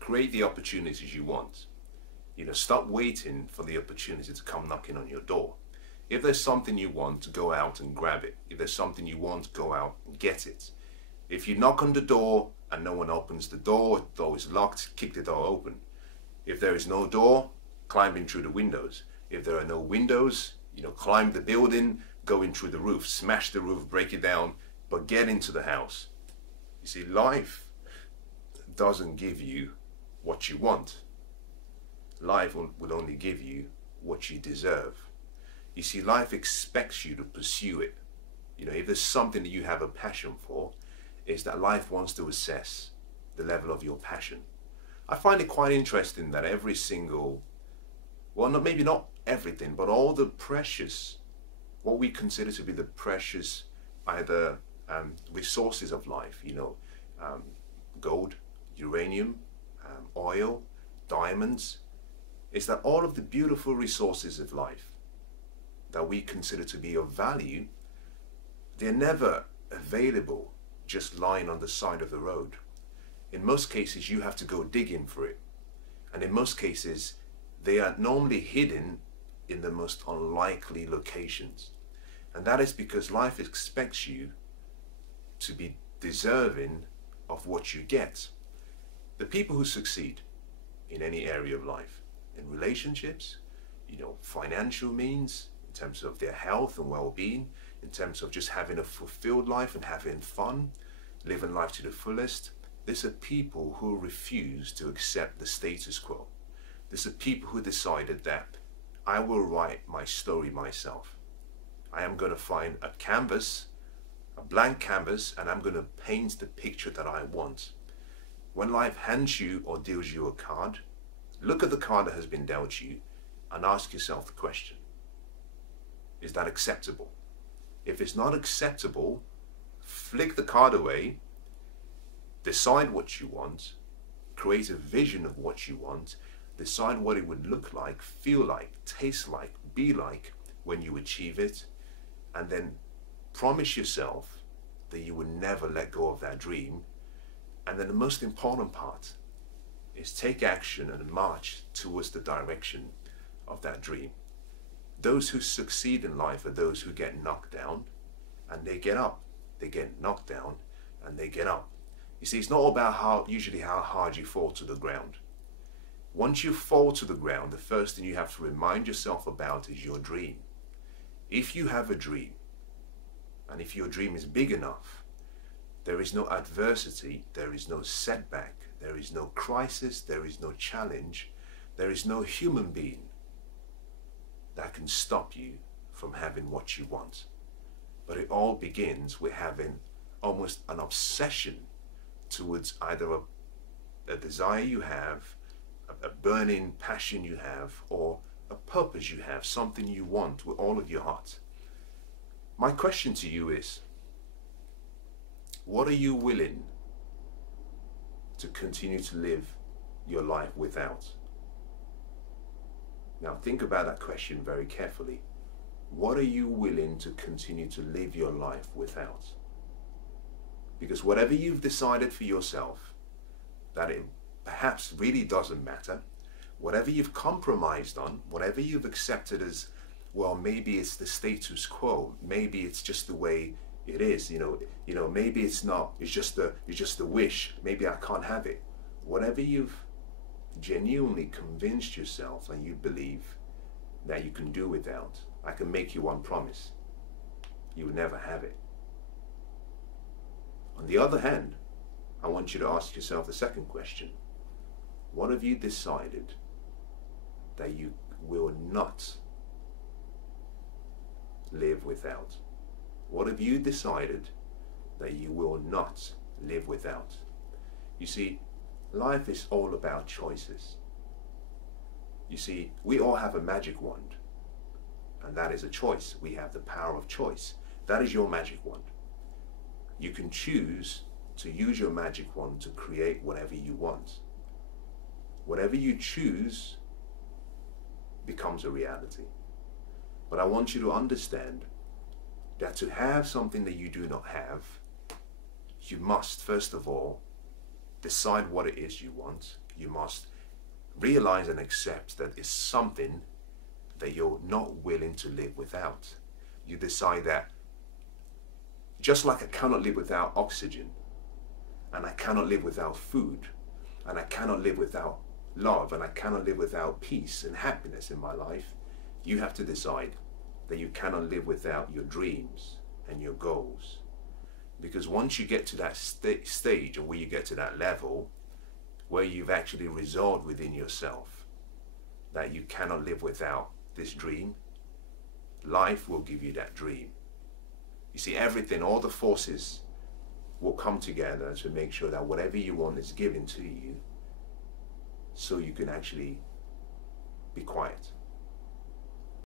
Create the opportunities you want. Stop waiting for the opportunity to come knocking on your door. If there's something you want, go out and grab it. If there's something you want, go out and get it. If you knock on the door and no one opens the door is locked, kick the door open. If there is no door, climb in through the windows. If there are no windows, climb the building, go in through the roof, smash the roof, break it down, but get into the house. You see, life doesn't give you what you want. Life will only give you what you deserve. You see, life expects you to pursue it. If there's something that you have a passion for, it's that life wants to assess the level of your passion. I find it quite interesting that every single, maybe not everything, but all the precious, what we consider to be the precious, either resources of life, gold, uranium, oil, diamonds, is that all of the beautiful resources of life that we consider to be of value, they're never available just lying on the side of the road. In most cases, you have to go digging for it. And in most cases, they are normally hidden in the most unlikely locations. And that is because life expects you to be deserving of what you get. The people who succeed in any area of life, in relationships, financial means, in terms of their health and well-being, in terms of just having a fulfilled life and having fun, living life to the fullest, these are people who refuse to accept the status quo. These are people who decided that I will write my story myself. I am going to find a canvas, a blank canvas, and I'm going to paint the picture that I want. When life hands you or deals you a card, look at the card that has been dealt you and ask yourself the question, is that acceptable? If it's not acceptable, flick the card away, decide what you want, create a vision of what you want, decide what it would look like, feel like, taste like, be like when you achieve it, and then promise yourself that you will never let go of that dream. And then the most important part is take action and march towards the direction of that dream. Those who succeed in life are those who get knocked down and they get up. They get knocked down and they get up. You see, it's not about usually how hard you fall to the ground. Once you fall to the ground, the first thing you have to remind yourself about is your dream. If you have a dream, and if your dream is big enough, there is no adversity, there is no setback, there is no crisis, there is no challenge, there is no human being that can stop you from having what you want. But it all begins with having almost an obsession towards either a desire you have, a burning passion you have, or a purpose you have, something you want with all of your heart. My question to you is, what are you willing to continue to live your life without? Now think about that question very carefully. What are you willing to continue to live your life without? Because whatever you've decided for yourself, that it perhaps really doesn't matter, whatever you've compromised on, whatever you've accepted as, well, maybe it's the status quo, maybe it's just the way it is, maybe it's not, it's just a wish, maybe I can't have it. Whatever you've genuinely convinced yourself and you believe that you can do without, I can make you one promise: you will never have it. On the other hand, I want you to ask yourself the second question. What have you decided that you will not live without? What have you decided that you will not live without? You see, life is all about choices. You see, we all have a magic wand, and that is a choice. We have the power of choice. That is your magic wand. You can choose to use your magic wand to create whatever you want. Whatever you choose becomes a reality. But I want you to understand that to have something that you do not have, you must, first of all, decide what it is you want. You must realize and accept that it's something that you're not willing to live without. You decide that just like I cannot live without oxygen, and I cannot live without food, and I cannot live without love, and I cannot live without peace and happiness in my life, you have to decide that you cannot live without your dreams and your goals. Because once you get to that stage, or where you get to that level where you've actually resolved within yourself that you cannot live without this dream, life will give you that dream. You see, everything, all the forces will come together to make sure that whatever you want is given to you, so you can actually be quiet.